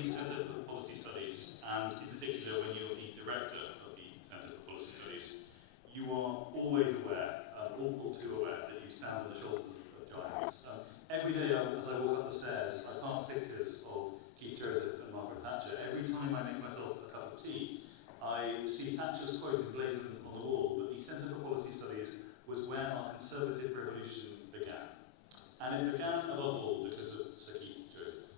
the Centre for Policy Studies, and in particular when you're the director of the Centre for Policy Studies, you are always aware, all too aware, that you stand on the shoulders of giants. Every day as I walk up the stairs, I pass pictures of Keith Joseph and Margaret Thatcher. Every time I make myself a cup of tea, I see Thatcher's quote emblazoned on the wall that the Centre for Policy Studies was where our Conservative revolution began. And it began above all because of Sir Keith Joseph.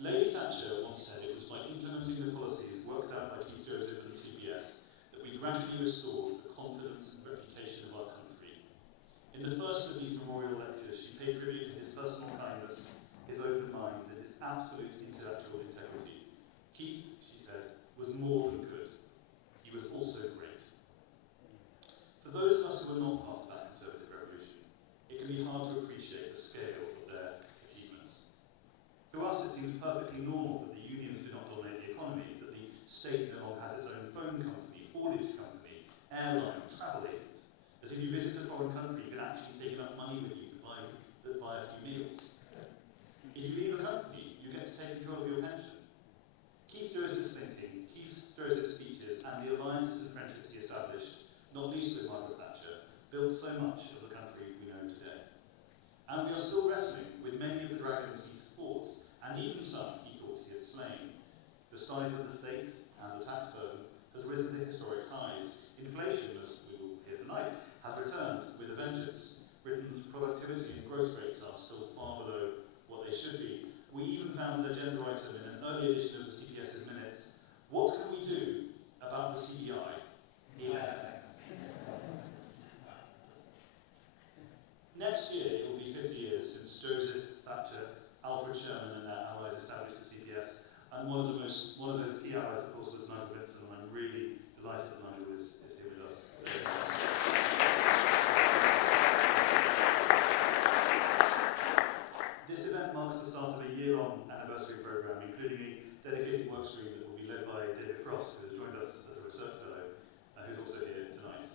Lady Thatcher once said it was by implementing the policies worked out by Keith Joseph and the CPS that we gradually restored the confidence and reputation of our country. In the first of these memorial lectures, she paid tribute to his personal kindness, his open mind, and his absolute intellectual integrity. Keith, she said, was more than good. He was also great. For those of us who were not part of that Conservative revolution, it can be hard to appreciate the scale of their achievements. To us, it seems perfectly normal that the unions do not dominate the economy, that the state no longer has its own phone company, haulage company, airline, travel agent, that if you visit a foreign country, you can actually take enough money with you to buy a few meals. If you leave a company, you get to take control of your pension. Keith Joseph's thinking, Keith Joseph's speeches, and the alliances and friendships he established, not least with Margaret Thatcher, built so much of the country we know today. And we are still wrestling with many of the dragons he fought, and even some he thought he had slain. The size of the state and the tax burden has risen to historic highs. Inflation, as we will hear tonight, has returned with a vengeance. Britain's productivity and growth rates are still far below what they should be. We even found an agenda item in an early edition of the CPS's minutes. What can we do about the CBI? If anything. Next year, it will be 50 years since Joseph, Thatcher, Alfred Sherman and their allies established the CPS. And one of those key allies, of course, was Nigel Benson, and I'm really delighted that Nigel is here with us today. This event marks the start of a year-long anniversary programme, including a dedicated workstream that will be led by David Frost, who has joined us as a research fellow, who's also here tonight.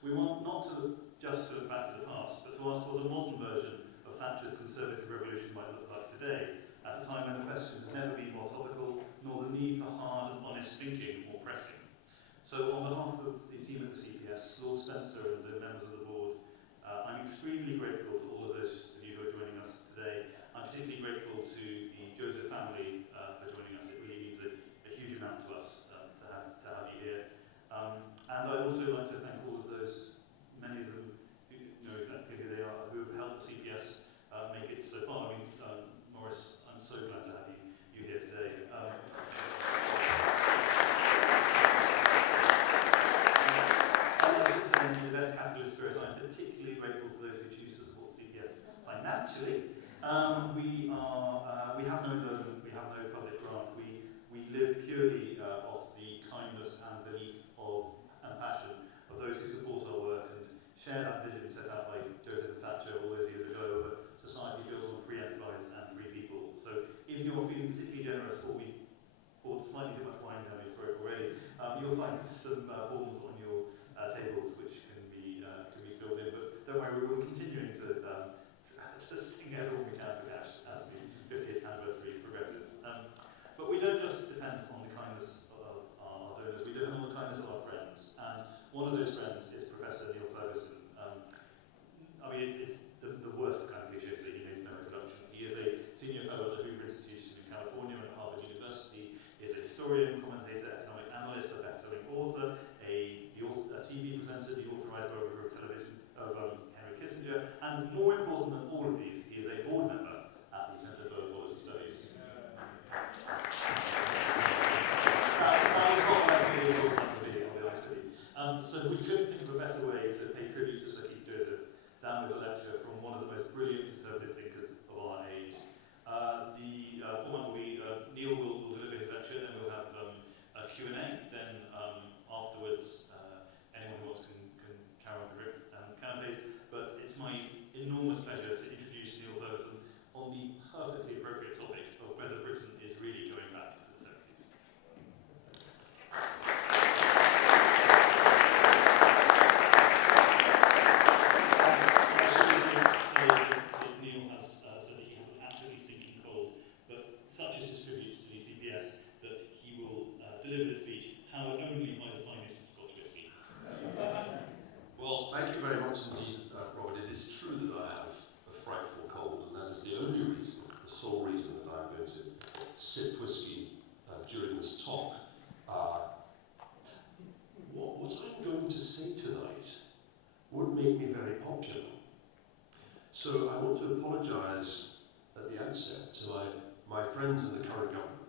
We want not to just look back to the past, but to ask what a modern version of Thatcher's Conservative revolution might look like today, at a time when the question has never been more topical, nor the need for hard and honest thinking more pressing. So on behalf of the team at the CPS, Lord Spencer and the members of the board, I'm extremely grateful to all of those of you who are joining us today. I'm particularly grateful to the Joseph family for joining us. It really means a huge amount to us to have you here. And I'd also like to thank all of those, many of them who know exactly who they are, who have helped the CPS make it so far. I mean, Maurice, I'm so glad to have you here today. In the best capitalist spirit, I'm particularly grateful to those who choose to support CPS financially. We have no endowment, we have no public grant. We live purely off the kindness and belief and passion of those who support our work and share that vision set out by Joseph and Thatcher all those years ago of a society built on free enterprise and free people. So if you're feeling particularly generous, or we poured slightly too much wine down your throat already, you'll find some forms on your tables which can be filled in. But don't worry, we're continuing to sting everyone we can for cash as the 50th anniversary progresses. But we don't just depend on the kindness of our donors, we depend on the kindness of our friends. And one of those friends is Professor Niall Ferguson. I mean, it's the worst kind of cliche, so he needs no introduction. He is a senior fellow at the Hoover Institution in California and at Harvard University. He is a historian, commentator, economic analyst, a best-selling author, a TV presenter, the authorised biographer of television of Henry Kissinger, and more important than all of these, he is a board member at the Centre for Policy Studies. That was not what I was really important to be, I'll be honest with you. So we couldn't think of a better way to pay tribute to Sir Keith Joseph than with a lecture from one of the most brilliant Conservative thinkers of our age. The format will be, Neil will deliver his lecture, then we'll have a Q&A, then afterwards anyone who wants can carry on the Brexit candidates. But it's my enormous pleasure to introduce Niall Ferguson on the perfectly appropriate topic of whether Britain is really going back into the 70s. I should say to sip whiskey during this talk. What I'm going to say tonight won't make me very popular. So I want to apologise at the outset to my friends in the current government.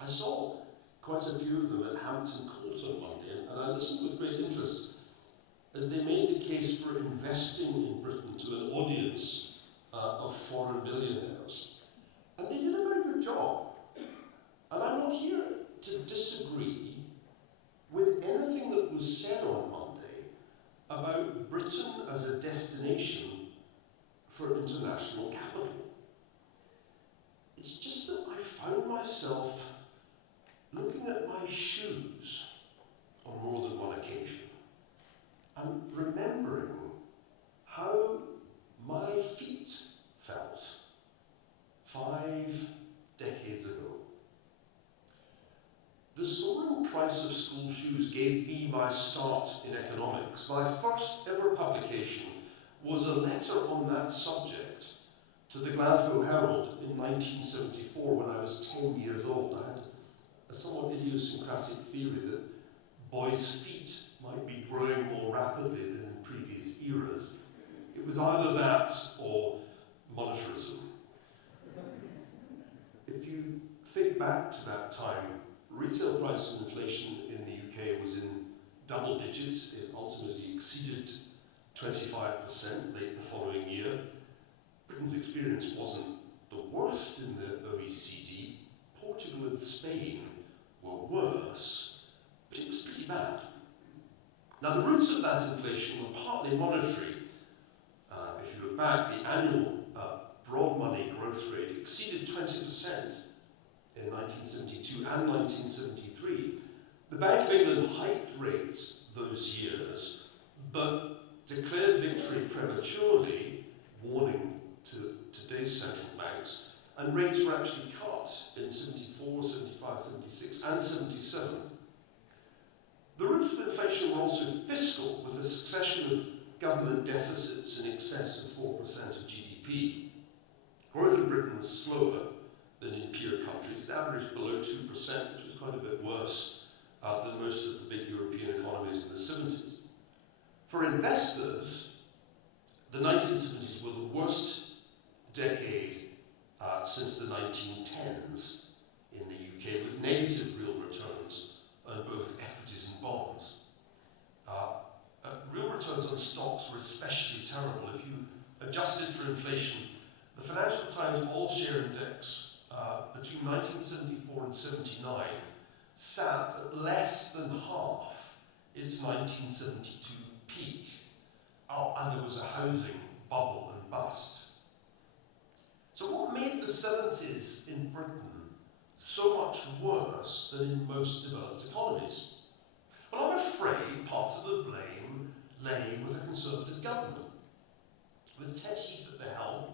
I saw quite a few of them at Hampton Court on Monday, and I listened with great interest as they made the case for investing in Britain to an audience of foreign billionaires. And they did a very good job. And I'm not here to disagree with anything that was said on Monday about Britain as a destination for international capital. It's just that I found myself looking at my shoes on more than one occasion and remembering how my feet felt 5 decades ago. The soaring price of school shoes gave me my start in economics. My first ever publication was a letter on that subject to the Glasgow Herald in 1974 when I was 10 years old. I had a somewhat idiosyncratic theory that boys' feet might be growing more rapidly than in previous eras. It was either that or monetarism. If you think back to that time, retail price inflation in the UK was in double digits. It ultimately exceeded 25% late the following year. Britain's experience wasn't the worst in the OECD. Portugal and Spain were worse, but it was pretty bad. Now, the roots of that inflation were partly monetary. If you look back, the annual broad money growth rate exceeded 20% in 1972 and 1973. The Bank of England hiked rates those years, but declared victory prematurely, warning to today's central banks, and rates were actually cut in 74, 75, 76, and 77. The roots of inflation were also fiscal, with a succession of government deficits in excess of 4% of GDP. Growth in Britain was slower than in peer countries. It averaged below 2%, which was quite a bit worse than most of the big European economies in the 70s. For investors, the 1970s were the worst decade since the 1910s in the UK, with negative real returns on both equities and bonds. Real returns on stocks were especially terrible. If you adjusted for inflation, the Financial Times All-Share Index between 1974 and 79 sat at less than half its 1972 peak. Oh, and there was a housing bubble and bust. So what made the 70s in Britain so much worse than in most developed economies? Well, I'm afraid part of the blame lay with a Conservative government. With Ted Heath at the helm,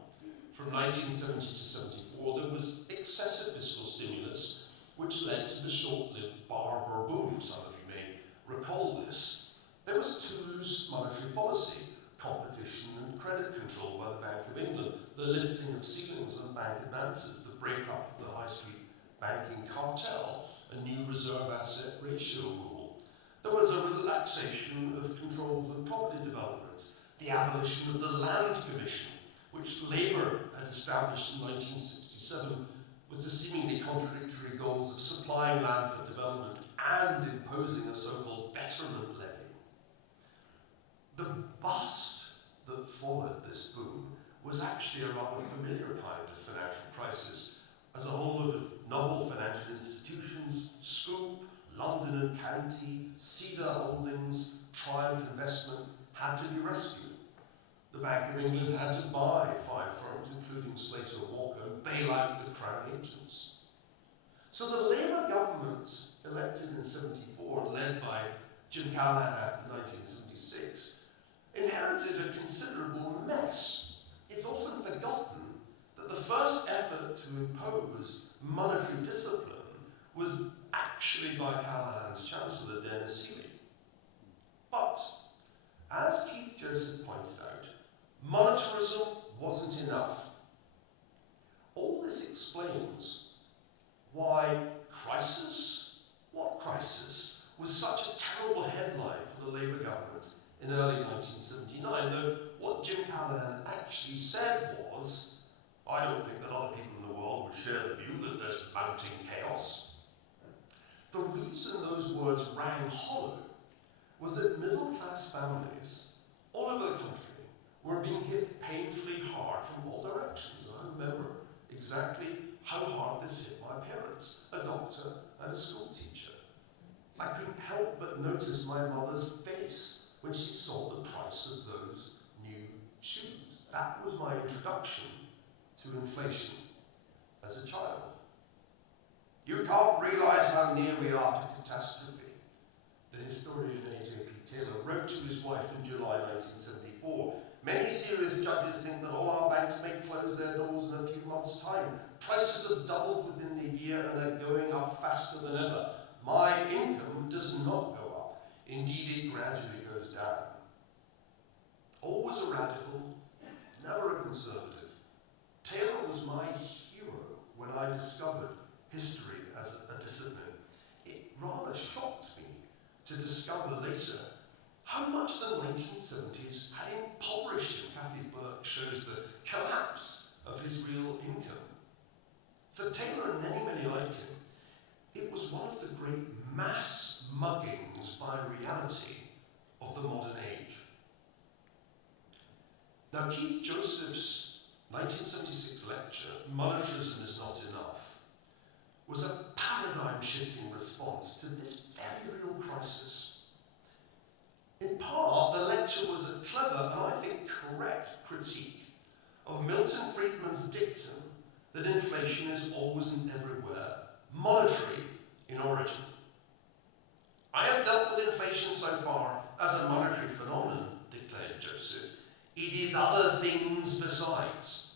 from 1970 to 74, there was excessive fiscal stimulus, which led to the short-lived Barber boom. Some of you may recall this. There was too loose monetary policy, competition and credit control by the Bank of England, the lifting of ceilings on bank advances, the breakup of the high street banking cartel, a new reserve asset ratio rule. There was a relaxation of controls on property development, the abolition of the Land Commission, which Labour had established in 1967 with the seemingly contradictory goals of supplying land for development and imposing a so-called betterment levy. The bust that followed this boom was actually a rather familiar kind of financial crisis, as a whole load of novel financial institutions, Scoop, London and County, Cedar Holdings, Triumph Investment, had to be rescued. The Bank of England had to buy 5 firms, including Slater Walker, and bail out the Crown agents. So the Labour government, elected in 74, led by Jim Callaghan after 1976, inherited a considerable mess. It's often forgotten that the first effort to impose monetary discipline was actually by Callaghan's Chancellor, Dennis Healey. But, as Keith Joseph pointed out, monetarism wasn't enough. All this explains why crisis, what crisis, was such a terrible headline for the Labour government in early 1979, though what Jim Callaghan actually said was, I don't think that other people in the world would share the view that there's mounting chaos. The reason those words rang hollow was that middle-class families all over the country were being hit painfully hard from all directions. And I remember exactly how hard this hit my parents, a doctor and a school teacher. I couldn't help but notice my mother's face when she saw the price of those new shoes. That was my introduction to inflation as a child. You can't realise how near we are to catastrophe. The historian A.J.P. Taylor wrote to his wife in July 1974, many serious judges think that all our banks may close their doors in a few months' time. Prices have doubled within the year and are going up faster than ever. My income does not go up. Indeed, it gradually goes down. Always a radical, never a conservative, Taylor was my hero when I discovered history as a discipline. It rather shocked me to discover later how much the 1970s had impoverished him. Kathy Burke shows the collapse of his real income. For Taylor and many, many like him, it was one of the great mass muggings by reality of the modern age. Now, Keith Joseph's 1976 lecture, Monetarism is Not Enough, was a paradigm-shifting response to this very real crisis. In part, the lecture was a clever and I think correct critique of Milton Friedman's dictum that inflation is always and everywhere monetary in origin. I have dealt with inflation so far as a monetary phenomenon, declared Joseph. It is other things besides.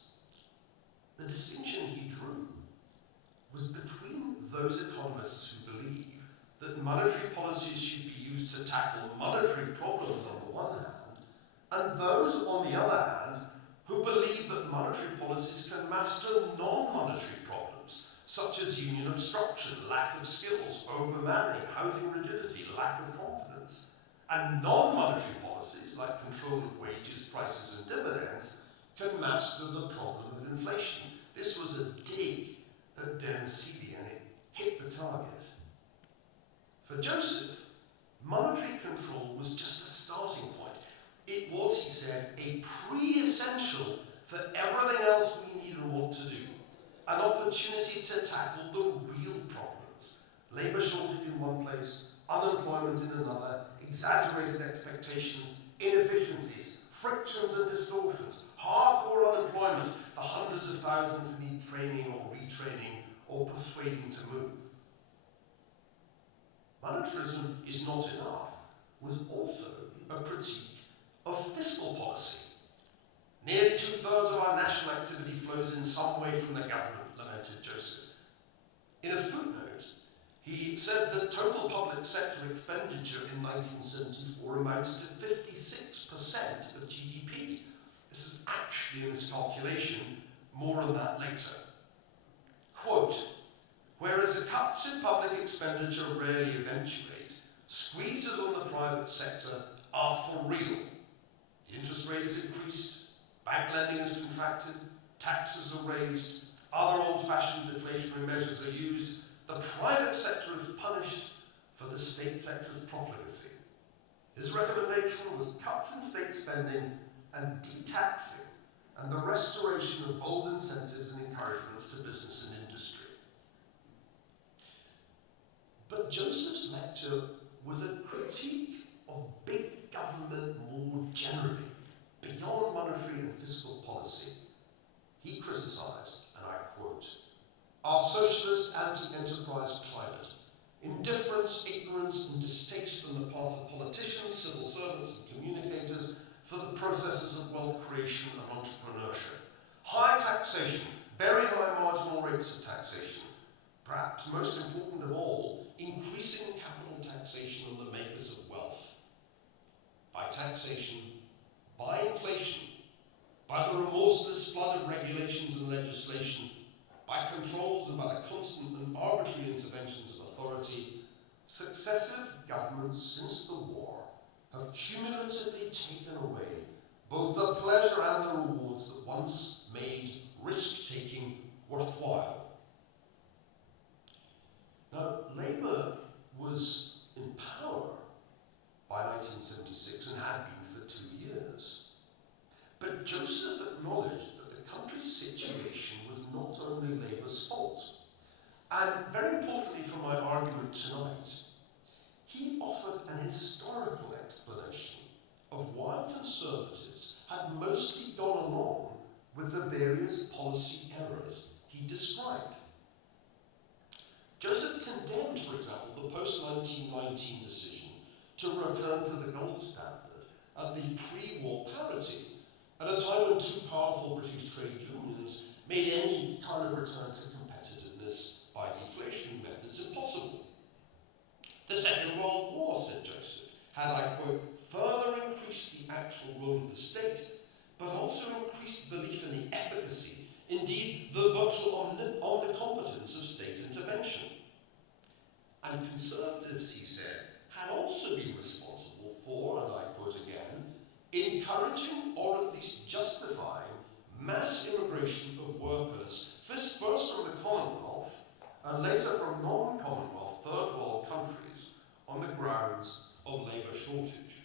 The distinction he drew was between those economists who believe that monetary policies should be used to tackle monetary problems on the one hand, and those, on the other hand, who believe that monetary policies can master non-monetary problems, such as union obstruction, lack of skills, over-marrying, housing rigidity, lack of confidence, and non-monetary policies like control of wages, prices, and dividends can master the problem of inflation. This was a dig at Dennis Healy, and it hit the target. For Joseph, monetary control was just a starting point. It was, he said, a pre-essential for everything else we need and want to do. An opportunity to tackle the real problems. Labour shortage in one place, unemployment in another, exaggerated expectations, inefficiencies, frictions and distortions, hardcore unemployment, the hundreds of thousands who need training or retraining or persuading to move. Monetarism is not enough was also a critique of fiscal policy. Nearly 2/3 of our national activity flows in some way from the government, lamented Joseph. In a footnote, he said that total public sector expenditure in 1974 amounted to 56% of GDP. This is actually in his calculation, more on that later. Quote, whereas the cuts in public expenditure rarely eventuate, squeezes on the private sector are for real. The interest rate is increased, bank lending is contracted, taxes are raised, other old-fashioned deflationary measures are used. The private sector is punished for the state sector's profligacy. His recommendation was cuts in state spending and de-taxing, and the restoration of bold incentives and encouragements to business and industry. But Joseph's lecture was a critique of big government more generally, beyond monetary and fiscal policy. He criticised, and I quote, our socialist anti-enterprise climate, indifference, ignorance, and distaste on the part of politicians, civil servants, and communicators for the processes of wealth creation and entrepreneurship. High taxation, very high marginal rates of taxation, perhaps most important of all, increasing capital taxation on the makers of wealth. By taxation, by inflation, by the remorseless flood of regulations and legislation, by controls and by the constant and arbitrary interventions of authority, successive governments since the war have cumulatively taken away both the pleasure and the rewards that once made risk-taking worthwhile. Now, Labour was in power by 1976 and had been for 2 years. But Joseph acknowledged that the country's situation was not only Labour's fault. And very importantly for my argument tonight, he offered an historical explanation of why Conservatives had mostly gone along with the various policy errors he described. Joseph condemned, for example, the post-1919 decision to return to the gold standard and the pre-war parity at a time when two powerful British trade unions made any kind of return to competitiveness by deflationary methods impossible. The Second World War, said Joseph, had, I quote, further increased the actual role of the state, but also increased belief in the efficacy, indeed the virtual omnicompetence of state intervention. And Conservatives, he said, had also been responsible for, and I quote again, encouraging or at least justifying mass immigration of workers, first from the Commonwealth and later from non-Commonwealth third world countries on the grounds of labour shortage.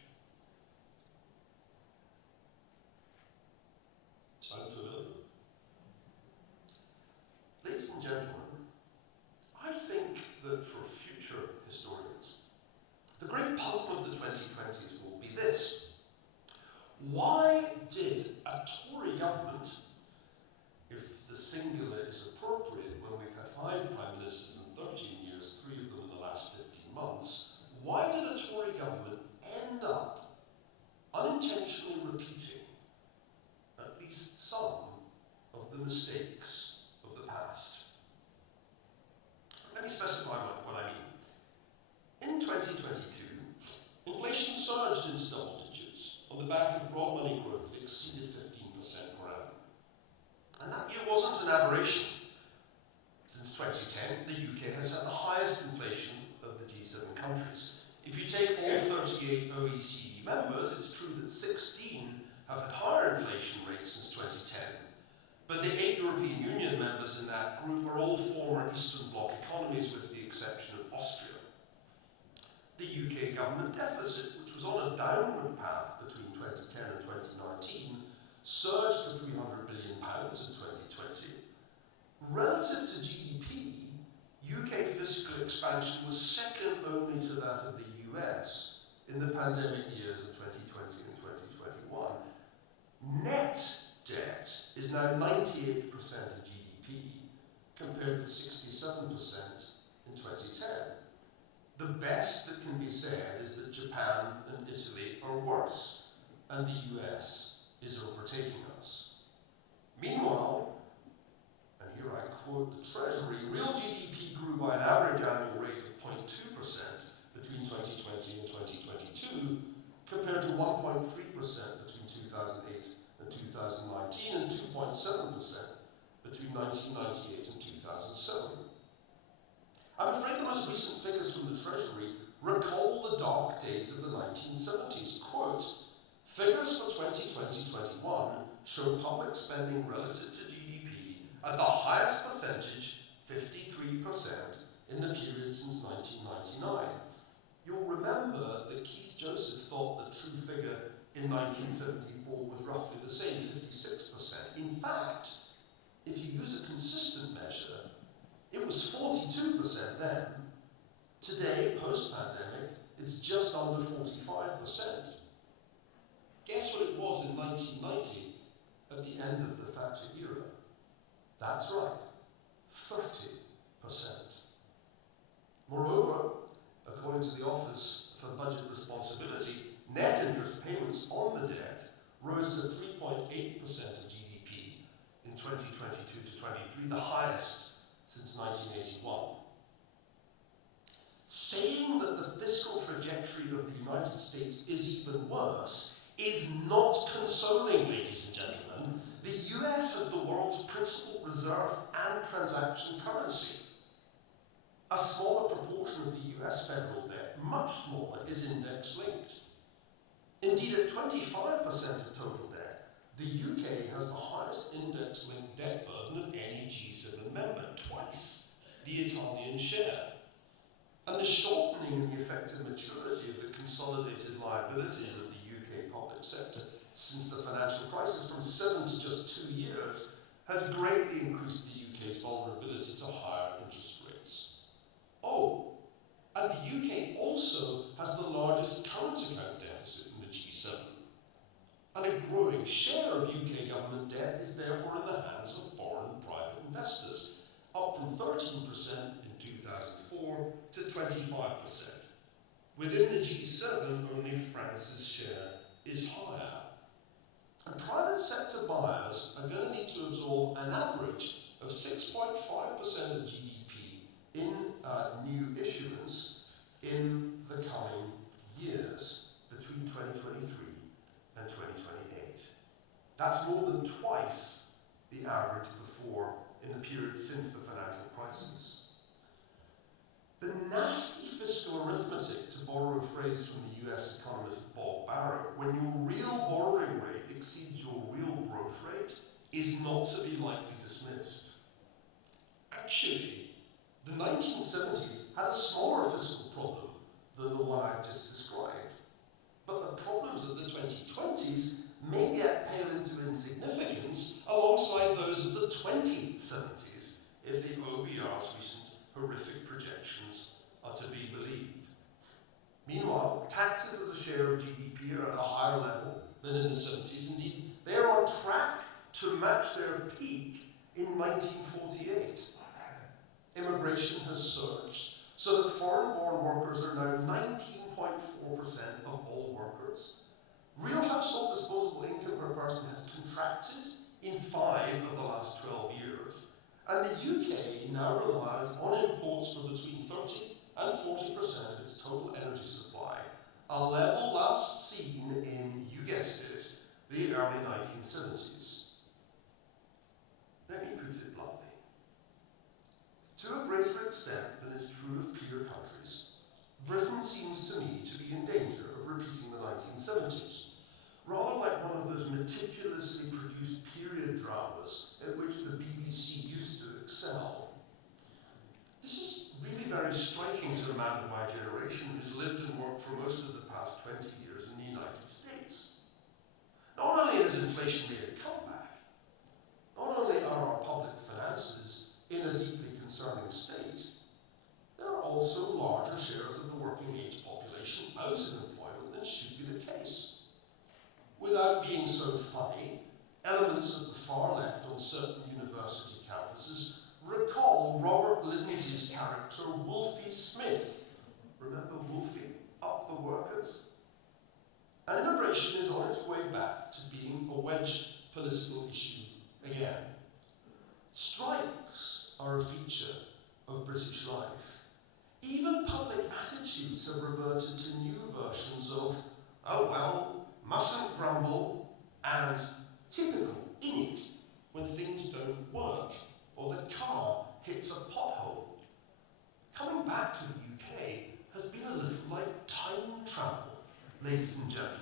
Sound familiar? Ladies and gentlemen, I think that for future historians, the great puzzle of the 2020s will be this. Why did a Tory government, if the singular is appropriate when we've had 5 prime ministers in 13 years, 3 of them in the last 15 months, why did a Tory government end up unintentionally repeating at least some of the mistakes of the past? Let me specify what I mean. In 2022, inflation surged into double digits on the back of broad money growth that exceeded 15% per annum. And that year wasn't an aberration. Since 2010, the UK has had the highest inflation of the G7 countries. If you take all 38 OECD members, it's true that 16 have had higher inflation rates since 2010. But the 8 European Union members in that group are all former Eastern Bloc economies with the exception of Austria. The UK government deficit, which was on a downward path between 2010 and 2019, surged to £300 billion in 2020. Relative to GDP, UK fiscal expansion was second only to that of the US in the pandemic years of 2020 and 2021. Net debt is now 98% of GDP, compared with 67% in 2010. The best that can be said is that Japan and Italy are worse, and the US is overtaking us. Meanwhile, and here I quote the Treasury, real GDP grew by an average annual rate of 0.2% between 2020 and 2022, compared to 1.3% between 2008 and 2019, and 2.7% between 1998 and 2007. I'm afraid the most recent figures from the Treasury recall the dark days of the 1970s. Quote, figures for 2020-21 show public spending relative to GDP at the highest percentage, 53%, in the period since 1999. You'll remember that Keith Joseph thought the true figure in 1974 was roughly the same, 56%. In fact, if you use a consistent measure, it was 42% then. Today, post-pandemic, it's just under 45%. Guess what it was in 1990 at the end of the Thatcher era? That's right, 30%. Moreover, according to the Office for Budget Responsibility, net interest payments on the debt rose to 3.8% of GDP in 2022 to 23, the highest since 1981. Saying that the fiscal trajectory of the United States is even worse is not consoling, ladies and gentlemen. The US has the world's principal reserve and transaction currency. A smaller proportion of the US federal debt, much smaller, is index-linked. Indeed, at 25% of total debt, the UK has the highest index-linked debt burden of any G7 member, twice the Italian share. And the shortening in the effective maturity of the consolidated liabilities of the UK public sector since the financial crisis from 7 to just 2 years has greatly increased the UK's vulnerability to higher interest rates. Oh, and the UK also has the largest current account deficit in the G7. And a growing share of UK government debt is therefore in the hands of foreign private investors, up from 13% in 2004 to 25%. Within the G7, only France's share is higher. And private sector buyers are going to need to absorb an average of 6.5% of GDP in new issuance in the coming years, between 2023 and 2028. That's more than twice the average before in the period since the financial crisis. The nasty fiscal arithmetic, to borrow a phrase from the US economist Bob Barrow, when your real borrowing rate exceeds your real growth rate, is not to be lightly dismissed. Actually, the 1970s had a smaller fiscal problem than the one I've just described. But the problems of the 2020s may yet pale into insignificance alongside those of the 2070s, if the OBR's recent horrific projections are to be believed. Meanwhile, taxes as a share of GDP are at a higher level than in the 70s. Indeed, they are on track to match their peak in 1948. Immigration has surged, so that foreign-born workers are now 19.4% of all workers. Real household disposable income per person has contracted in 5 of the last 12 years, and the UK now relies on imports for between 30 and 40% of its total energy supply, a level last seen in, you guessed it, the early 1970s. Let me put it bluntly. To a greater extent than is true of peer countries, Britain seems to me to be in danger of repeating the 1970s, rather like one of those meticulously produced period dramas at which the BBC used to excel. This is really very striking to a man of my generation who's lived and worked for most of the past 20 years in the United States. Not only has inflation made a comeback, not only are our public finances in a deeply concerning state, there are also larger shares of the working age population out of employment than should be the case. Without being so funny, elements of the far left on certain university campuses recall Robert Lindsay's character Wolfie Smith. Remember Wolfie, Up the Workers? And immigration is on its way back to being a wedge political issue again. Strikes are a feature of British life. Even public attitudes have reverted to new versions of, oh well, mustn't grumble, and typical, innit, when things don't work, or the car hits a pothole. Coming back to the UK has been a little like time travel, ladies and gentlemen.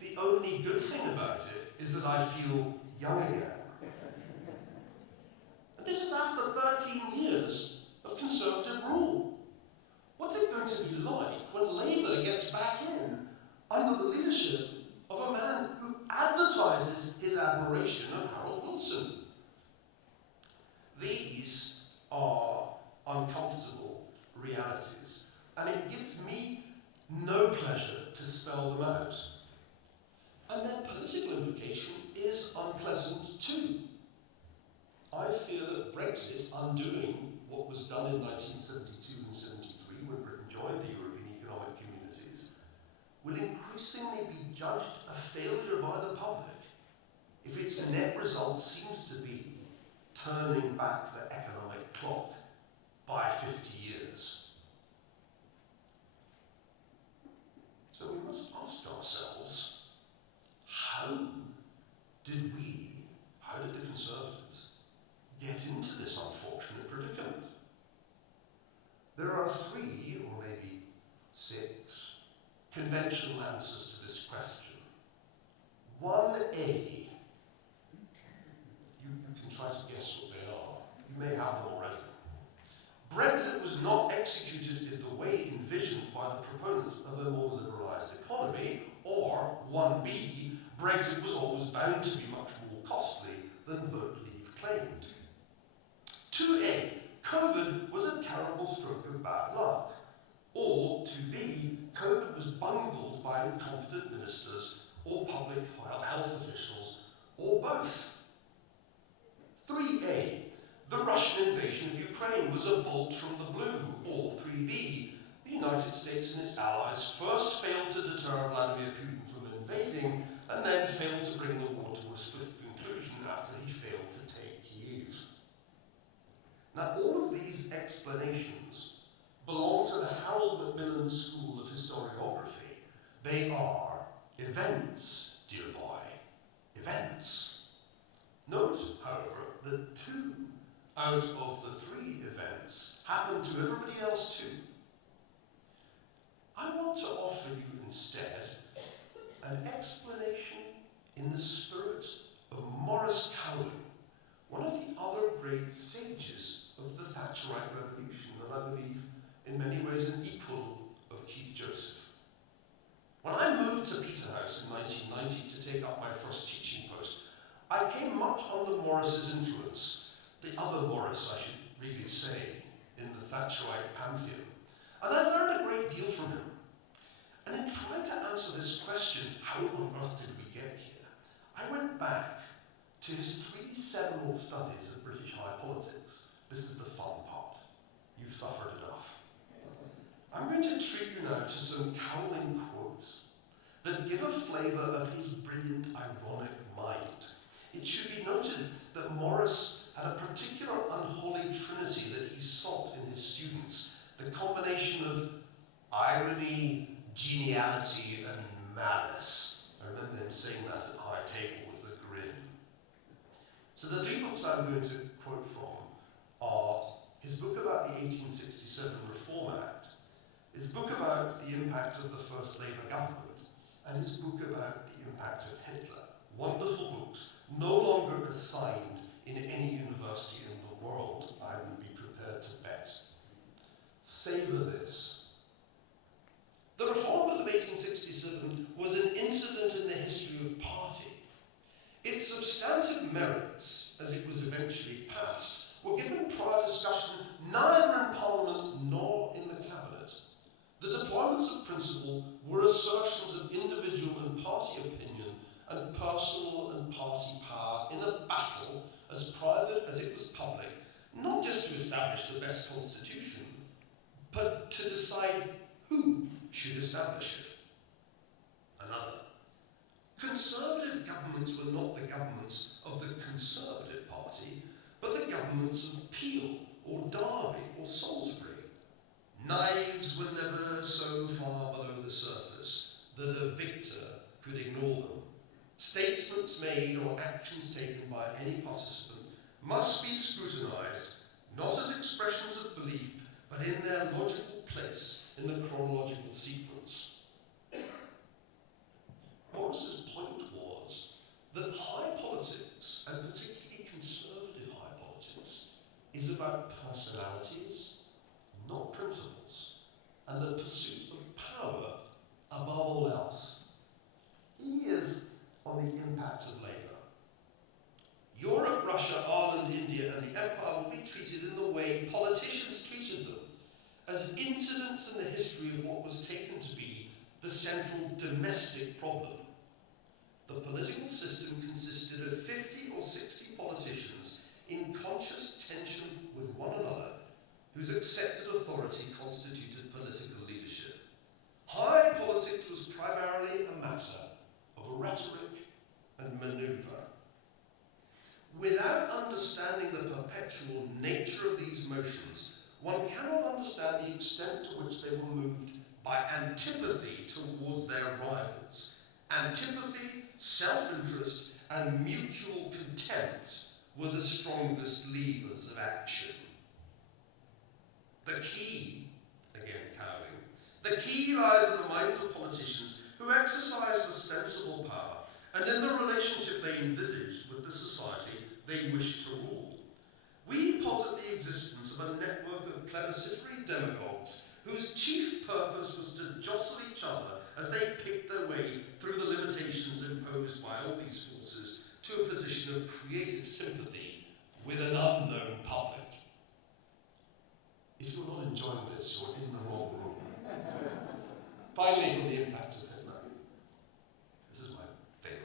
The only good thing about it is that I feel young again. And this is after 13 years of Conservative rule. What's it going to be like when Labour gets back in under the leadership of a man who advertises his admiration of Harold Wilson? These are uncomfortable realities, and it gives me no pleasure to spell them out. And their political implication is unpleasant too. I fear that Brexit, undoing what was done in 1972 and 73 when Britain joined the European Economic Communities, will increasingly be judged a failure by the public if its net result seems to be turning back the economic clock by 50 years. So we must ask ourselves, conventional answers to this question. 1A. You can try to guess what they are. You may have them already. Brexit was not executed in the way envisioned by the proponents of a more liberalised economy, or 1B, Brexit was always bound to be much more costly than vote leave claimed. 2A, COVID was a terrible stroke of bad luck. Or 2B, COVID was bungled by incompetent ministers or public health officials, or both. 3A, the Russian invasion of Ukraine was a bolt from the blue. Or 3B, the United States and its allies first failed to deter Vladimir Putin from invading, and then failed to bring the war to a swift conclusion after he failed to take Kyiv. Now, all of these explanations belong to the Harold Macmillan School of Historiography. They are events, dear boy, events. Note, however, that 2 out of the 3 events happen to everybody else too. I want to offer you instead an explanation in the spirit of Maurice Cowling, one of the other great sages of the Thatcherite Revolution, and I believe in many ways an equal of Keith Joseph. When I moved to Peterhouse in 1990 to take up my first teaching post, I came much under Maurice's influence, the other Maurice, I should really say, in the Thatcherite pantheon. And I learned a great deal from him. And in trying to answer this question, how on earth did we get here, I went back to his 3 seminal studies of British high politics. This is the fun part. You've suffered enough. I'm going to treat you now to some Cowling quotes that give a flavour of his brilliant, ironic mind. It should be noted that Maurice had a particular unholy trinity that he sought in his students, the combination of irony, geniality, and malice. I remember him saying that at high table with a grin. So the 3 books I'm going to quote from are his book about the 1867 Reform Act, his book about the impact of the first Labour government, and his book about the impact of Hitler. Wonderful books, no longer assigned in any university in the world, I would be prepared to bet. Savour this. The Reform Bill of 1867 was an incident in the history of party. Its substantive merits, as it was eventually passed, were given prior discussion neither in Parliament nor in the Cabinet. The deployments of principle were assertions of individual and party opinion and personal and party power in a battle as private as it was public, not just to establish the best constitution, but to decide who should establish it. Another. Conservative governments were not the governments of the Conservative Party, but the governments of Peel or Derby or Salisbury. Knives were never so far below the surface that a victor could ignore them. Statements made or actions taken by any participant must be scrutinised, not as expressions of belief, but in their logical place in the chronological sequence. Maurice's point was that high politics, and particularly conservative high politics, is about personalities, not principles, and the pursuit of power above all else. He is on the impact of labour. Europe, Russia, Ireland, India, and the Empire will be treated in the way politicians treated them, as incidents in the history of what was taken to be the central domestic problem. The political system consisted of 50 or 60 politicians in conscious tension with one another, whose accepted authority constituted political leadership. High politics was primarily a matter of rhetoric and manoeuvre. Without understanding the perpetual nature of these motions, one cannot understand the extent to which they were moved by antipathy towards their rivals. Antipathy, self-interest, and mutual contempt were the strongest levers of action. The key, again Cowling, The key lies in the minds of politicians who exercised ostensible power and in the relationship they envisaged with the society they wished to rule. We posit the existence of a network of plebiscitary demagogues whose chief purpose was to jostle each other as they picked their way through the limitations imposed by all these forces to a position of creative sympathy with an unknown public. If you're not enjoying this, you're in the wrong room. Finally, from the impact of Hitler. This is my favourite.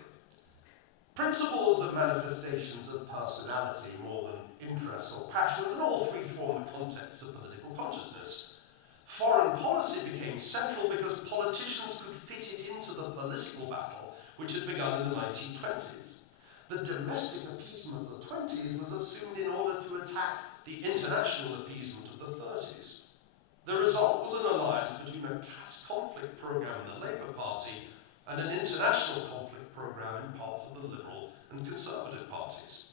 Principles are manifestations of personality more than interests or passions, and all three form the context of political consciousness. Foreign policy became central because politicians could fit it into the political battle which had begun in the 1920s. The domestic appeasement of the 20s was assumed in order to attack the international appeasement of the 30s. The result was an alliance between a caste conflict program in the Labour Party and an international conflict program in parts of the Liberal and Conservative parties.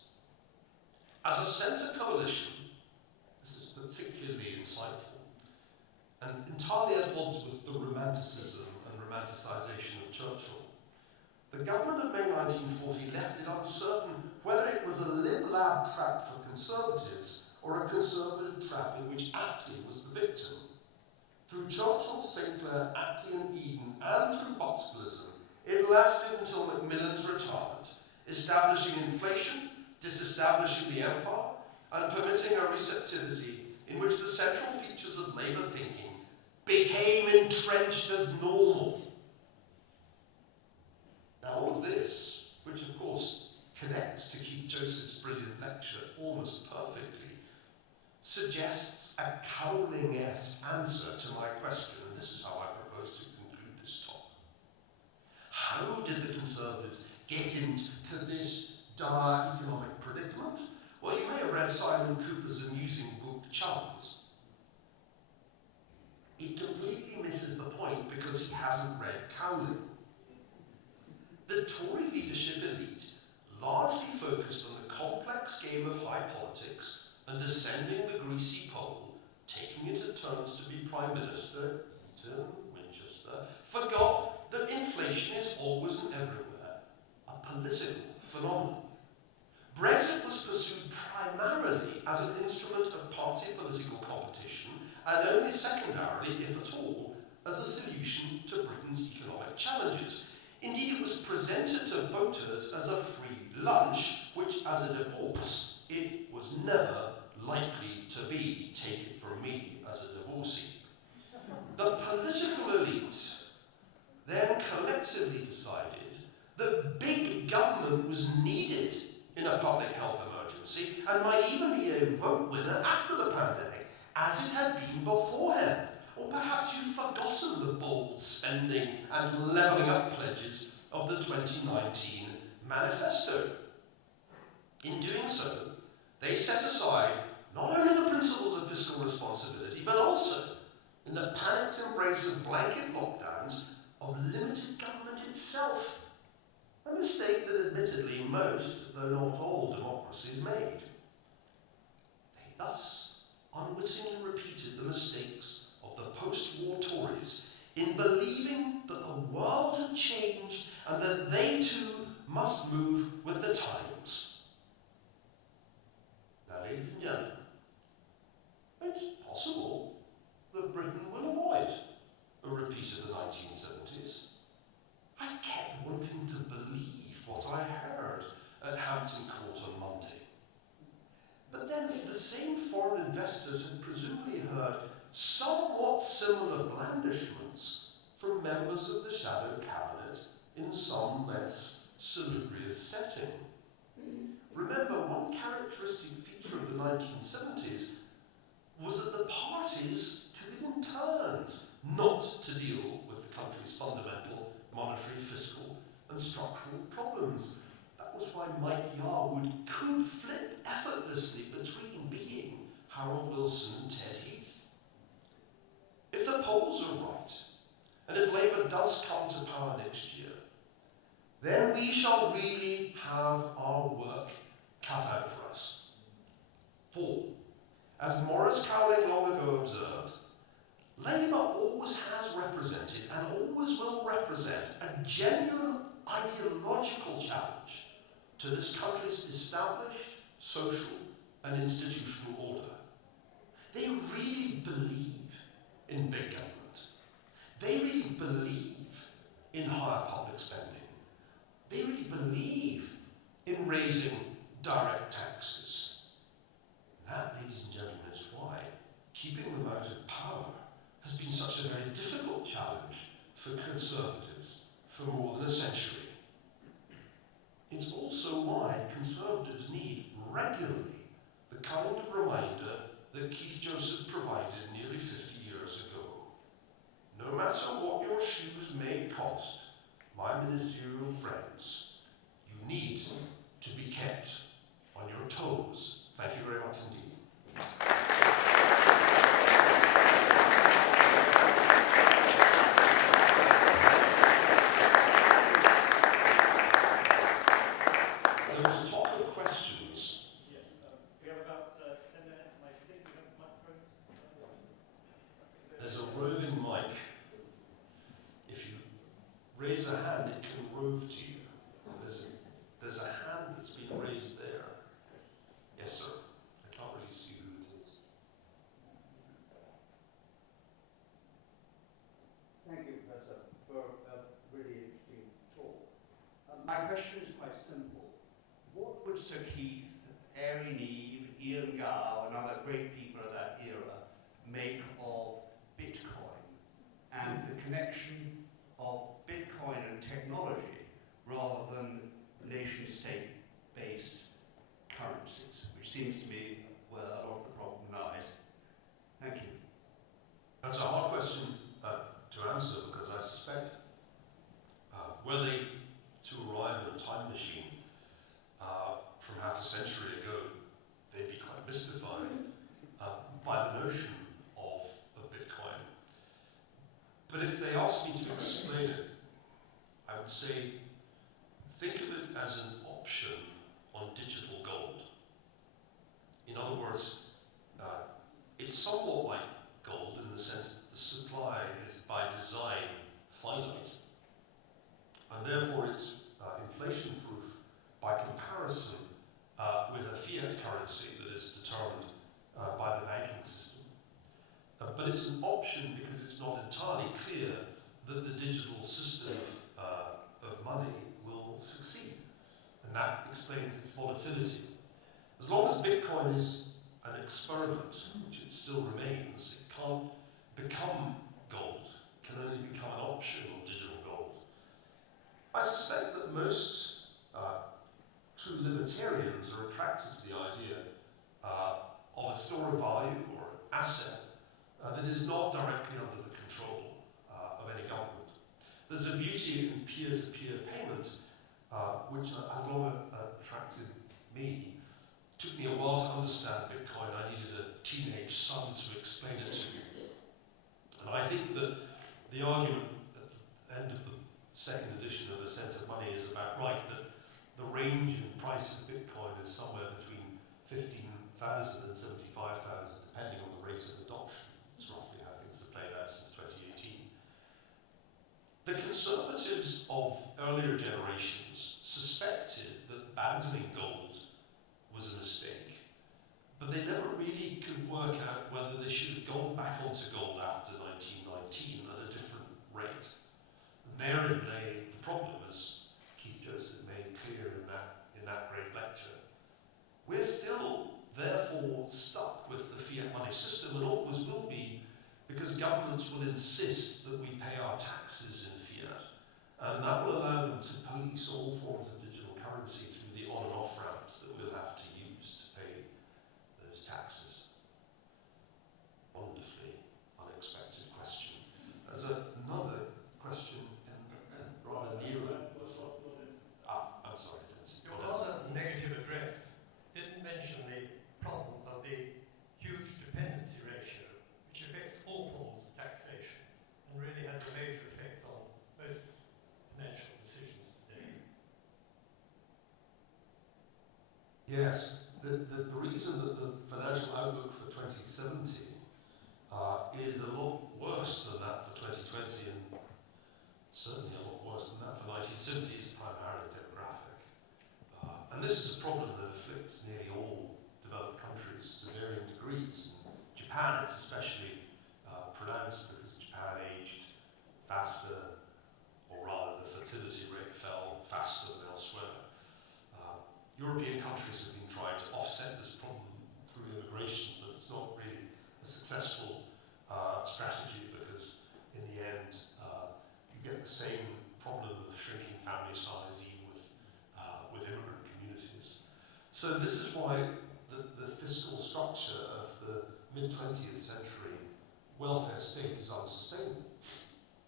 As a centre coalition, this is particularly insightful, and entirely at odds with the romanticism and romanticisation of Churchill. The government of May 1940 left it uncertain whether it was a lib-lab trap for Conservatives or a Conservative trap in which Attlee was the victim. Through Churchill, St Clair, Attlee and Eden, and through Botskillism, it lasted until Macmillan's retirement, establishing inflation, disestablishing the empire, and permitting a receptivity in which the central features of Labour thinking became entrenched as normal. Now all of this, which of course connects to Keith Joseph's brilliant lecture almost perfectly, suggests a Cowling-esque answer to my question, and this is how I propose to conclude this talk. How did the Conservatives get into this dire economic predicament? Well, you may have read Simon Cooper's amusing book, Chums. It completely misses the point because he hasn't read Cowling. The Tory leadership elite largely focused on the complex game of high politics and ascending the greasy pole, taking it at turns to be Prime Minister, Eton, Winchester, forgot that inflation is always and everywhere a political phenomenon. Brexit was pursued primarily as an instrument of party political competition and only secondarily, if at all, as a solution to Britain's economic challenges. Indeed, it was presented to voters as a free lunch, which as a divorce, it was never likely to be, take it from me as a divorcee. The political elite then collectively decided that big government was needed in a public health emergency and might even be a vote winner after the pandemic, as it had been beforehand. Or perhaps you've forgotten the bold spending and levelling up pledges of the 2019 manifesto. In doing so, they set aside not only the principles of fiscal responsibility, but also, in the panicked embrace of blanket lockdowns, of limited government itself, a mistake that admittedly most, though not all, democracies made. They thus unwittingly repeated the mistakes of the post-war Tories in believing that the world had changed and that they too must move with the times. Now, ladies and gentlemen, it's possible that Britain will avoid a repeat of the 1970s. I kept wanting to believe what I heard at Hampton Court on Monday. But then the same foreign investors had presumably heard somewhat similar blandishments from members of the shadow cabinet in some less salubrious setting. Remember, one characteristic feature of the 1970s was that the parties took it in turns not to deal with the country's fundamental monetary, fiscal, and structural problems. That was why Mike Yarwood could flip effortlessly between being Harold Wilson and Ted Heath. If the polls are right, and if Labour does come to power next year, then we shall really have our work cut out for us. For, as Maurice Cowling long ago observed, Labour always has represented and always will represent a genuine ideological challenge to this country's established social and institutional order. They really believe in big government. They really believe in higher public spending. They really believe in raising direct taxes. That, ladies and gentlemen, is why keeping them out of power has been such a very difficult challenge for Conservatives for more than a century. It's also why Conservatives need regularly the kind of reminder that Keith Joseph provided nearly 50 years ago. No matter what your shoes may cost, my ministerial friends, you need to be kept on your toes. Thank you very much indeed. There was talk of questions. Yes, we have about 10 minutes, and I think we have microphones. There's a roving mic. If you raise a hand, it can rove to you. There's a hand that's been raised there. Yes, sir. I can't really see who it is. Thank you, Professor, for a really interesting talk. My question is quite simple. What would Sir Keith, Erin Eve, Ian Gow, and other great people of that era make of Bitcoin and the connection of Bitcoin and technology rather than nation-state-based currencies, which seems to me where a lot of the problem lies? Thank you. That's a hard question to answer, because I suspect were they to arrive in a time machine from half a century ago, they'd be quite mystified by the notion of Bitcoin. But if they asked me to explain it, I would say, think of it as an option on digital gold. In other words, it's somewhat like gold in the sense that the supply is by design finite, and therefore it's inflation-proof by comparison with a fiat currency that is determined by the banking system. But it's an option because it's not entirely clear that the digital system of money will succeed, and that explains its volatility. As long as Bitcoin is an experiment, which it still remains, it can't become gold, it can only become an option on digital gold. I suspect that most true libertarians are attracted to the idea of a store of value or asset that is not directly under the control of any government. There's a beauty in peer-to-peer payment, which has long attracted me. It took me a while to understand Bitcoin. I needed a teenage son to explain it to me. And I think that the argument at the end of the second edition of A Cent of Money is about right, that the range in price of Bitcoin is somewhere between 15,000 and 75,000, depending on the rate of adoption. It's roughly how things have played out since 2018. The Conservatives of earlier generations suspected that abandoning gold was a mistake, but they never really could work out whether they should have gone back onto gold after 1919 at a different rate. And therein lay the problem, as Keith Joseph made clear in that great lecture. We're still, therefore, stuck with the fiat money system, and always will be, because governments will insist that we pay our taxes in fiat, and that will allow them to police all forms of digital currency through the on and off ramps that we'll have to use to pay those taxes. Wonderfully unexpected question. There's another question rather near. I'm sorry, I didn't see. Your rather negative address didn't mention the problem of the huge dependency ratio, which affects all forms of taxation and really has a major effect on most financial decisions today. Yes, the reason that the financial outlook for 2070 is a lot worse especially pronounced because Japan aged faster, or rather the fertility rate fell faster than elsewhere. European countries have been trying to offset this problem through immigration, but it's not really a successful strategy because in the end you get the same problem of shrinking family size even with immigrant communities. So this is why the fiscal structure of the mid-20th century welfare state is unsustainable.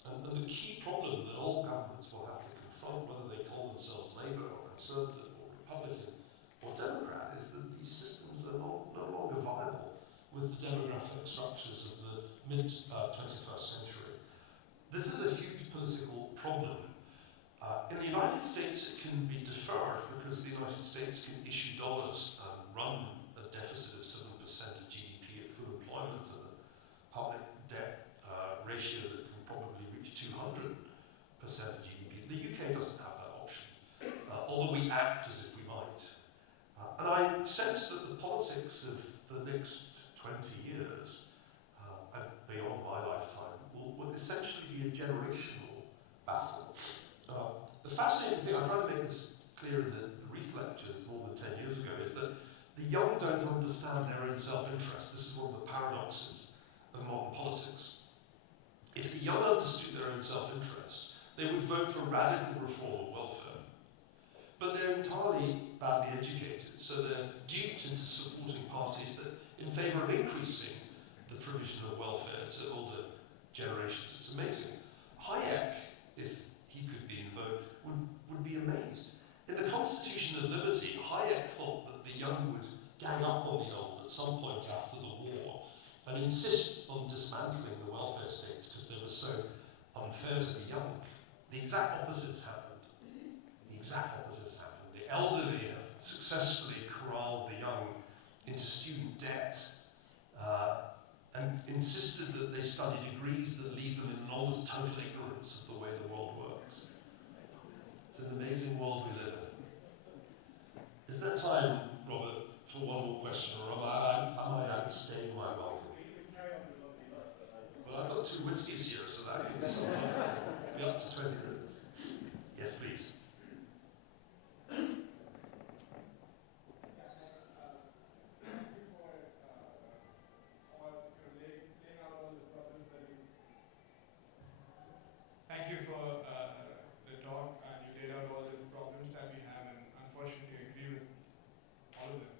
And the key problem that all governments will have to confront, whether they call themselves Labour or Conservative or Republican or Democrat, is that these systems are no longer viable with the demographic structures of the mid-21st century. This is a huge political problem. In the United States, it can be deferred because the United States can issue dollars and run a deficit of 7% of GDP at full employment and a public debt ratio that can probably reach 200% of GDP. The UK doesn't have that option, although we act as if we might. And I sense that the politics of the next 20 years, and beyond my lifetime, will essentially be a generational battle. The fascinating thing, I tried to make this clear in the Reef lectures more than 10 years ago, is that the young don't understand their own self-interest. This is one of the paradoxes of modern politics. If the young understood their own self-interest, they would vote for radical reform of welfare. But they're entirely badly educated, so they're duped into supporting parties that in favour of increasing the provision of welfare to older generations. It's amazing. Hayek, if he could be invoked, would be amazed. In the Constitution of Liberty, Hayek thought that the young would gang up on the old at some point after the war and insist on dismantling the welfare states because they were so unfair to the young. The exact opposite has happened. The exact opposite has happened. The elderly have successfully corralled the young into student debt and insisted that they study degrees that leave them in almost total ignorance of the way the world works. It's an amazing world we live in. Is there time, Robert, for one more question, or am I outstaying my welcome? Well, I've got 2 whiskies here, so that could be some time. Be up to 20 minutes. Yes, please. Thank you for the talk, and you laid out all the problems that we have, and unfortunately I agree with all of them.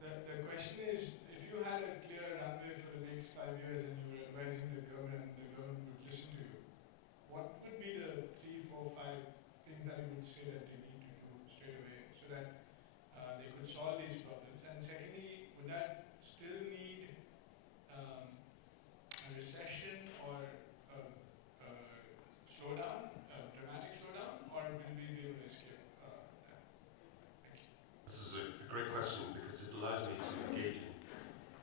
But the question is, if you had a clear runway for the next 5 years and you were advising the government and the government would listen to you, what would be the 3, 4, 5 things that you would say that they need to do straight away so that they could solve these problems? And secondly, would that still need a recession or slowdown, a dramatic slowdown, or will we be able to escape that? Thank you. This is a great question because it allows me to engage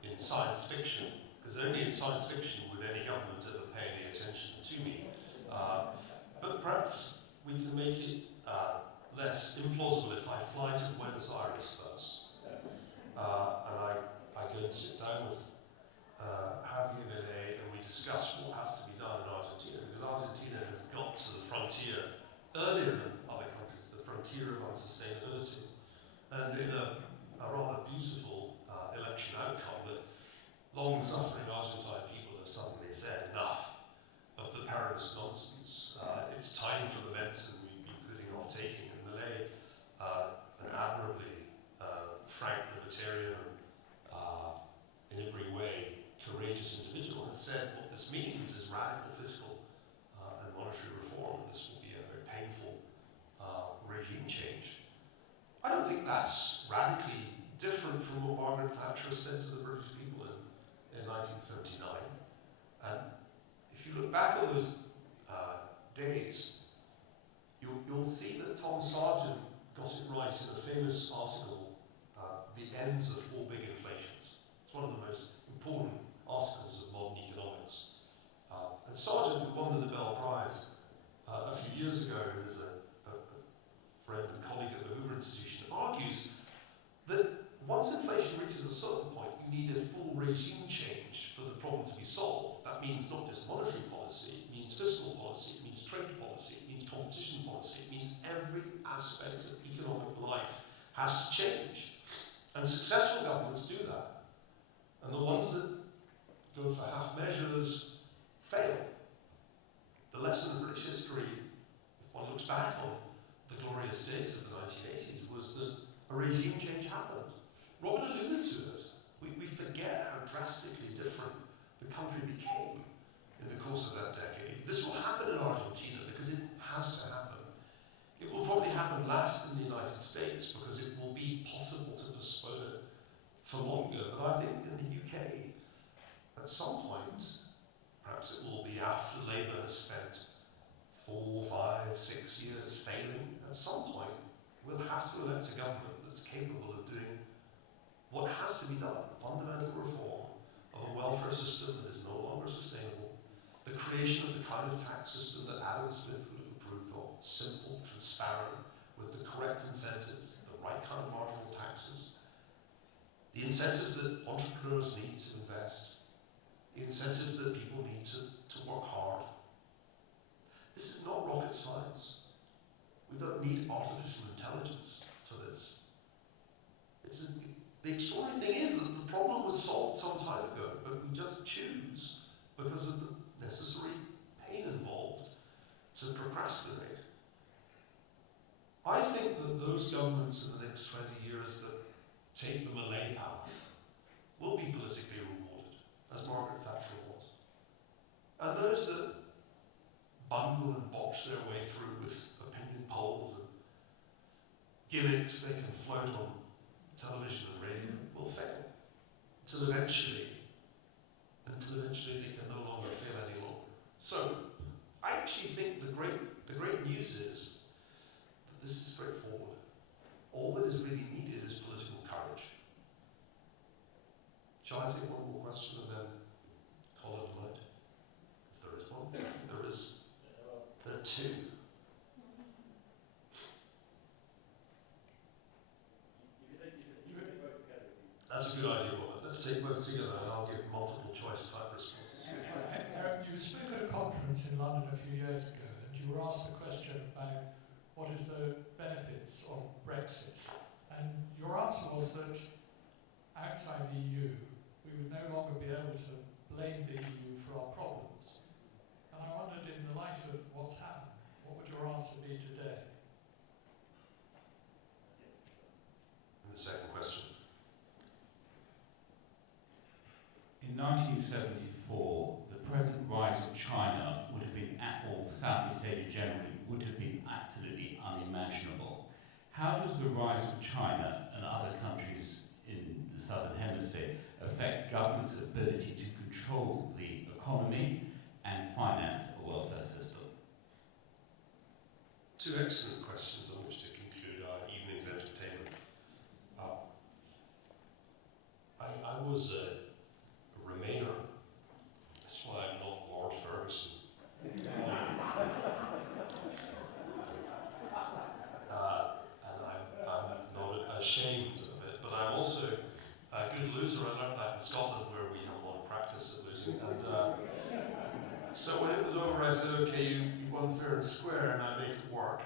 in science fiction, because only in science fiction would any government ever pay any attention to me. But perhaps we can make it less implausible if I fly to Buenos Aires first. And I go and sit down with Javier Milei and we discuss what has to be done in Argentina, because Argentina has got to the frontier earlier than other countries, the frontier of unsustainability. And in a rather beautiful election outcome, that long-suffering Argentine people have suddenly said enough of the perilous nonsense. It's time for the medicine we've been putting off taking. And Milei, an admirably frank libertarian, in every way courageous individual, has said what this means is radical fiscal and monetary reform. This will be a very painful regime change. I don't think that's radically different from what Margaret Thatcher said to the British people in 1979. And if you look back on those days, you'll see that Tom Sargent got it right in a famous article, The Ends of 4 Big Inflations. It's one of the most important articles of modern economics. And Sargent, who won the Nobel Prize a few years ago, and is a friend and colleague at the Hoover Institution, argues that once inflation reaches a certain point, you need a full regime change for the problem problem to be solved, that means not just monetary policy, it means fiscal policy, it means trade policy, it means competition policy, it means every aspect of economic life has to change. And successful governments do that. And the ones that go for half measures fail. The lesson in British history, if one looks back on the glorious days of the 1980s, was that a regime change happened. Robin alluded to it. We forget how drastically different the country became in the course of that decade. This will happen in Argentina because it has to happen. It will probably happen last in the United States because it will be possible to postpone it for longer. But I think in the UK, at some point, perhaps it will be after Labour has spent 4, 5, 6 years failing, at some point we'll have to elect a government that's capable of doing what has to be done, fundamental reform of a welfare system that is no longer sustainable, the creation of the kind of tax system that Adam Smith would have approved of, simple, transparent, with the correct incentives, the right kind of marginal taxes, the incentives that entrepreneurs need to invest, the incentives that people need to work hard. This is not rocket science. We don't need artificial intelligence for this. The extraordinary thing is that the problem was solved some time ago, but we just choose, because of the necessary pain involved, to procrastinate. I think that those governments in the next 20 years that take the Malay path will be politically rewarded, as Margaret Thatcher was. And those that bungle and botch their way through with opinion polls and gimmicks they can float on television and radio will fail until eventually they can no longer fail any longer. So I actually think the great news is that this is straightforward. All that is really needed is political courage. Shall I take one more question and then call it a night? If there is one. There is. There are two. That's a good idea, Robert. Let's take both together and I'll give multiple choice type responses. Eric, you spoke at a conference in London a few years ago and you were asked a question about what is the benefits of Brexit. And your answer was that outside the EU, we would no longer be able to blame the EU for our problems. And I wondered, in the light of what's happened, what would your answer be today? And the second question. In 1974, the present rise of China would have been, or Southeast Asia generally, would have been absolutely unimaginable. How does the rise of China and other countries in the Southern Hemisphere affect government's ability to control the economy and finance a welfare system? Two excellent questions on which to conclude our evening's entertainment. I was a Remainer. That's why I'm not Lord Ferguson. And I'm not ashamed of it, but I'm also a good loser. I learned that in Scotland, where we have a lot of practice at losing. And so when it was over, I said, okay, you won fair and square, and I make it work.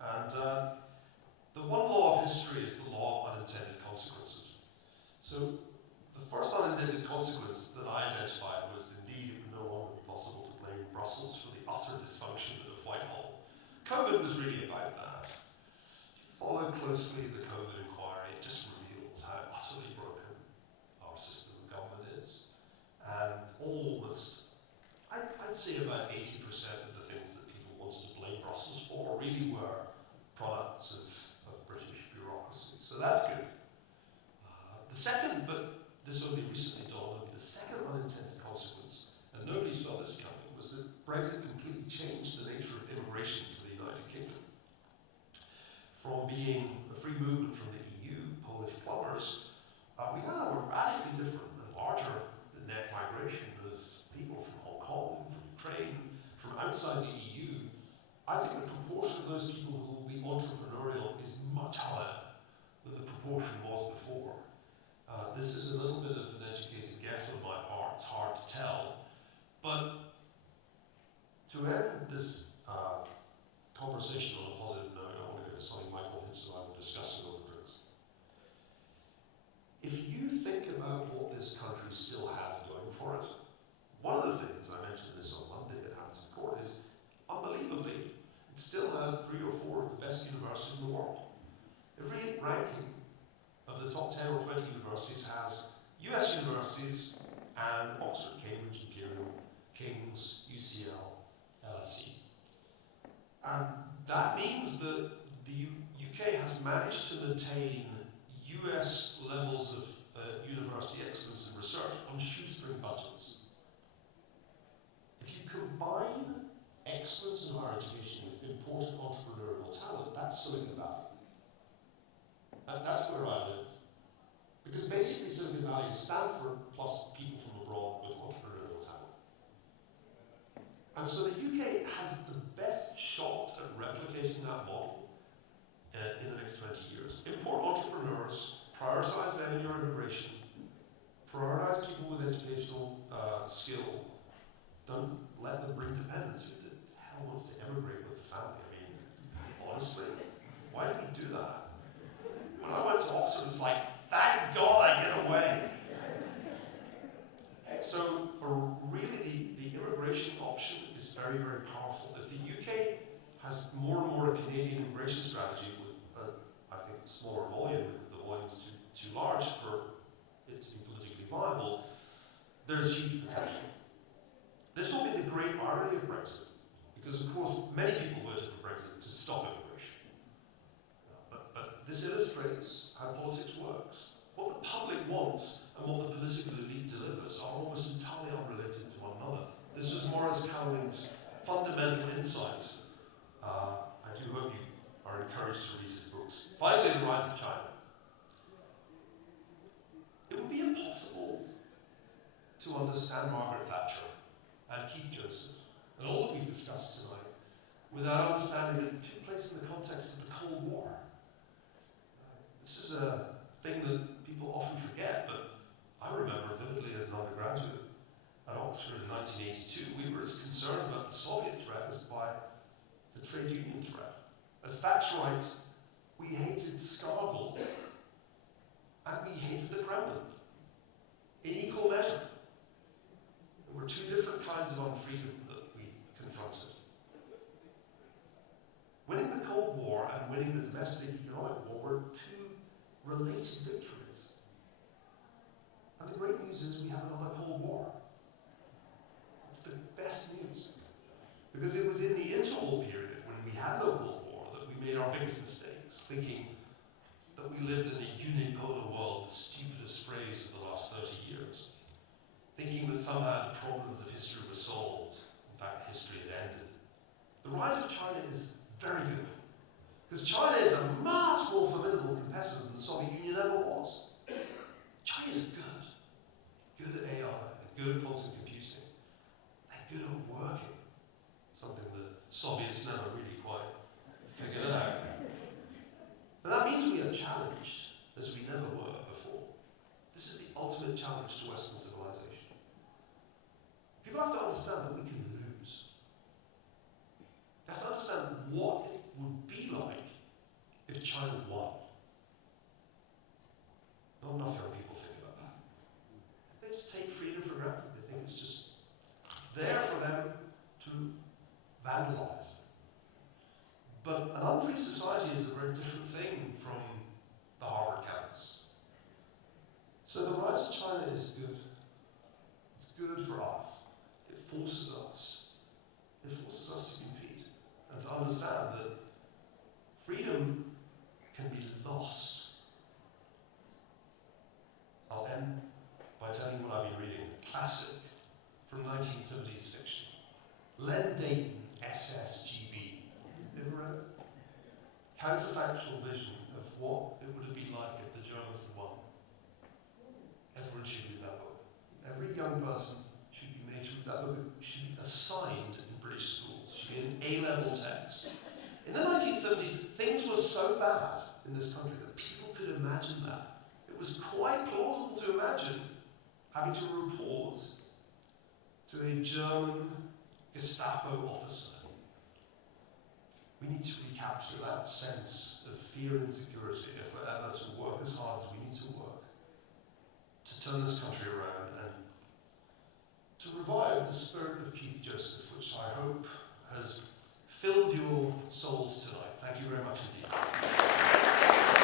And the one law of history is the law of unintended consequences. So the first unintended consequence that I identified was indeed it would no longer be possible to blame Brussels for the utter dysfunction of Whitehall. COVID was really about that. If you follow closely the COVID inquiry, it just reveals how utterly broken our system of government is. And almost, I'd say about 80% of the things that people wanted to blame Brussels for really were products of British bureaucracy. So that's good. The second, but this only recently dawned on me, the second unintended consequence, and nobody saw this coming, was that Brexit completely changed the nature of immigration to the United Kingdom. From being a free movement from the EU, Polish plumbers, we now have a radically different and larger net migration of people from Hong Kong, from Ukraine, from outside the EU. I think the proportion of those people who will be entrepreneurial is much higher than the proportion was before. This is a little bit of an educated guess on my part, it's hard to tell. But to end this conversation on a positive note, I want to go to something Michael Hinson and I were discussing over drinks. If you think about what this country still has going for it, one of the things, I mentioned this on Monday at Hampton Court, is unbelievably, it still has 3 or 4 of the best universities in the world. Every ranking of the top 10 or 20 universities has US universities and Oxford, Cambridge, Imperial, King's, UCL, LSE. And that means that the UK has managed to maintain US levels of university excellence in research on shoestring budgets. If you combine excellence in higher education with important entrepreneurial talent, that's Silicon Valley. And that's where I live. Because basically Silicon Valley is Stanford plus people from abroad with entrepreneurial talent. And so the UK has the best shot at replicating that model in the next 20 years. Import entrepreneurs, prioritize them in your immigration, prioritize people with educational skill, don't let them bring dependency. Who the hell wants to emigrate with the family? I mean, honestly, why did we do that? When I went to Oxford, it was like, thank God I get away. So really the immigration option is very, very powerful. If the UK has more and more a Canadian immigration strategy with, I think, a smaller volume, because the volume is too large for it to be politically viable, there's huge potential. This will be the great irony of Brexit, because of course many people voted for Brexit to stop immigration. But this illustrates how politics works. What the public wants and what the political elite delivers are almost entirely unrelated to one another. This is Maurice Cowling's fundamental insight. I do hope you are encouraged to read his books. Finally, The Rise of China. It would be impossible to understand Margaret Thatcher and Keith Joseph and all that we've discussed tonight without understanding that it took place in the context of the Cold War. This is a thing that people often forget, but I remember vividly as an undergraduate at Oxford in 1982, we were as concerned about the Soviet threat as by the trade union threat. As Thatcherites, we hated Scargill and we hated the Kremlin in equal measure. There were 2 different kinds of unfreedom that we confronted. Winning the Cold War and winning the domestic economic war were 2 related victories. And the great news is we have another Cold War. It's the best news. Because it was in the interwar period, when we had no Cold War, that we made our biggest mistakes, thinking that we lived in a unipolar world, the stupidest phrase of the last 30 years. Thinking that somehow the problems of history were solved. In fact, history had ended. The rise of China is very good. Because China is a much more formidable competitor than the Soviet Union ever was. China is good. Good at AI, good at quantum computing, and good at working. Something the Soviets never really quite figured out. And that means we are challenged as we never were before. This is the ultimate challenge to Western civilization. People have to understand that we can lose. They have to understand what it would be like if China won. Not enough young people think about that. They just take freedom for granted. They think it's just there for them to vandalize. But an unfree society is a very different thing from the Harvard campus. So the rise of China is good. It's good for us. It forces us. It forces us to compete and to understand that freedom can be lost. I'll end by telling you what I've been reading. A classic from 1970s fiction. Len Dayton, SSGB. Ever read it? Counterfactual vision of what it would have been like if the Germans had won. Everyone should read that book. Every young person should be made to read that book. It should be assigned in British schools. It should be an A-level text. In the 1970s, things were so bad in this country that people could imagine that. It was quite plausible to imagine having to report to a German Gestapo officer. We need to recapture that sense of fear and insecurity if we're ever to work as hard as we need to work to turn this country around and to revive the spirit of Keith Joseph, which I hope has filled your souls tonight. Thank you very much indeed.